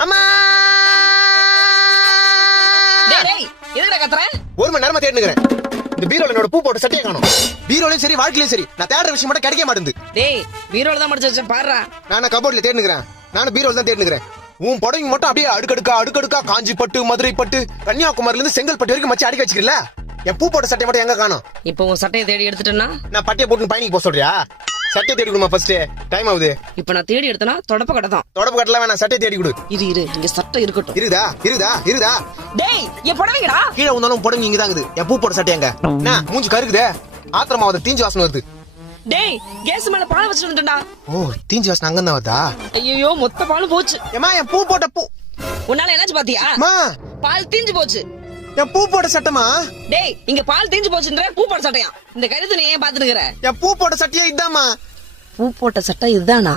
அம்மா எதுக்குடா கத்துற? 1 மணி நேரமா தேடினுக்கிறேன். இந்த பீரோல என்னோட பூ போட்ட சட்டையை காணோம். பீரோலயும் சரி வாழ்க்கையிலும் சரி நான் தேடுற விஷயம் மட்டும் கிடைக்க மாட்டேங்குது. டேய் பீரோல தான் மடிச்சு வச்சேன் பாருடா. நான் கபோர்ட்ல தேடினுக்கிறேன். நானும் பீரோல தான் தேடினுக்கிறேன். உன் புடவை மட்டும் அப்படியே அடுக்கடுக்கா காஞ்சி பட்டு, மதுரை பட்டு, கன்னியாகுமரியில இருந்து செங்கல்பட்டு வரைக்கும் மச்சி அடிக்க வச்சுக்கல. என் பூ போட்ட சட்டை மட்டும் எங்க காணோம்? இப்போ உன் சட்டையை தேடி எடுத்துட்டேன்னா நான் பட்டையை போட்டு பயணிக்கு போக சொல்றியா? சட்டையை தேடி கொடுமா ஃபர்ஸ்ட். டைம் ஆகுது. இப்ப நான் தேடி எடுத்தனா தொடப்ப கடை தான். தொடப்பு கட்டல வேணாம், சட்டையை தேடி கொடு. இரு இங்க சட்டை இருக்கட்டும். இருக்குதா? டேய் என் புடவைங்கடா. கீழே வந்தாலும் புடவை இங்க தான் இருக்குது. என் பூ போட்ட சட்டை எங்க? என்ன மூஞ்சி கருக்குதே? ஆத்திரமா வந்து தீஞ்சு வாசனை வருது. டேய் கேஸ் மேல பால் வச்சிட்டு வந்துட்டா. ஓ தீஞ்சு வாசனை அங்க தான் வருதா? ஐயோ மொத்த பாலும் போச்சு. ஏமா என் பூ போட்ட பூ உன்னால என்னாச்சு பாத்தியா? பால் தீஞ்சு போச்சு. என் பூ போட்ட சட்டமா? டேய் இங்க பால் தீஞ்சு போச்சுன்ற பூ போட்ட சட்டையா? இந்த கருத்து நீ ஏன் பாத்துட்டு இருக்கற? என் பூ போட்ட சட்டையே இதாமா. பூ போட்ட சட்டை இதுதானா?